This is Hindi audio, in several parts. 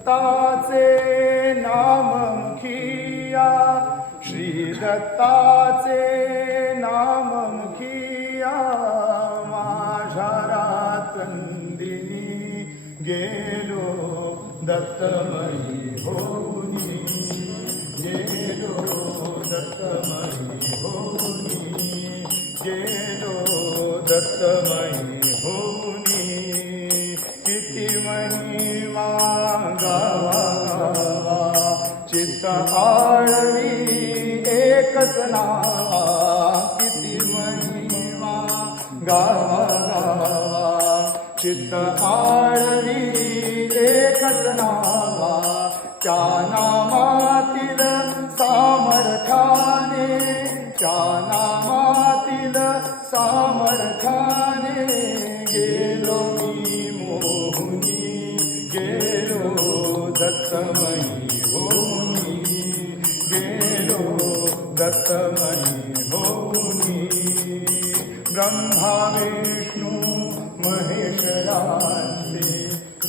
दत्ताचे नाम मुखिया श्री दत्ताचे नाम मुखिया माझ्या रातंदिनी गेलो, दत्तमयी गेलो, दत्तमयी होनी गेलो, दत्तमयी होनी गावा गावा चित्त आळवी एकच नावा. किती महिमा गावा गावा. चित्त आळवी एकच नावा. त्या नामातील सामर्थ्याने त्या नामा दत्तमयी होनी गेलो दत्तमयी होनी ब्रह्मा, विष्णू महेशराचे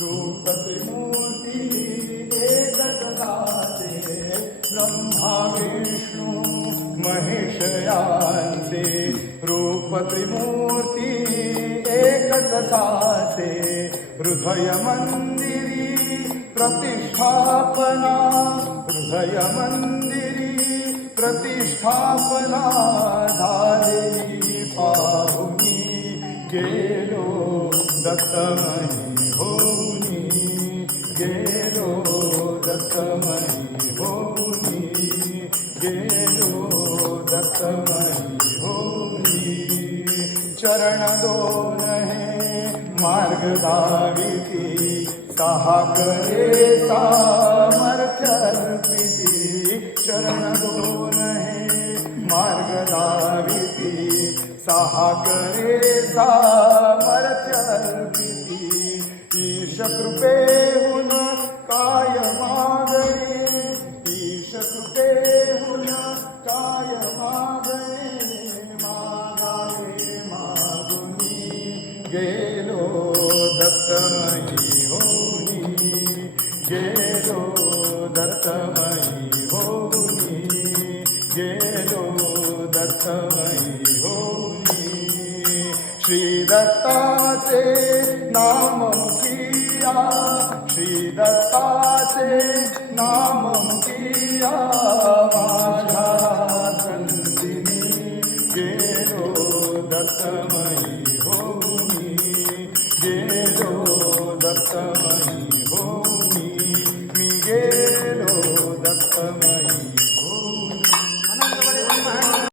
रूप त्रिमूर्ती एकच दाते ब्रह्मा, विष्णू महेशयाचे रूप त्रिमूर्ती एकच साचे हृदय मंदिरी प्रतिष्ठापना हृदय मंदिरी प्रतिष्ठापना झालेली पाहुनी, गेलो दत्तमयी होनी गेलो दत्तमयी होनी गेलो दत्तमयी होनी चरण दोन हे मार्ग दाविती सहा करे सामर्थ्य अर्पिती चरण दोन हे मार्ग दाविती सहा करे सामर्थ्य अर्पिती ईश कृपेहून गेलो दत्तमयी होनी गेलो दत्तमयी होनी गेलो दत्तमयी होनी श्री दत्ताचे नाम मुखिया श्री दत्ताचे नाम मुखिया दत्तमयी होनी मी गेलो दत्तमयी होनी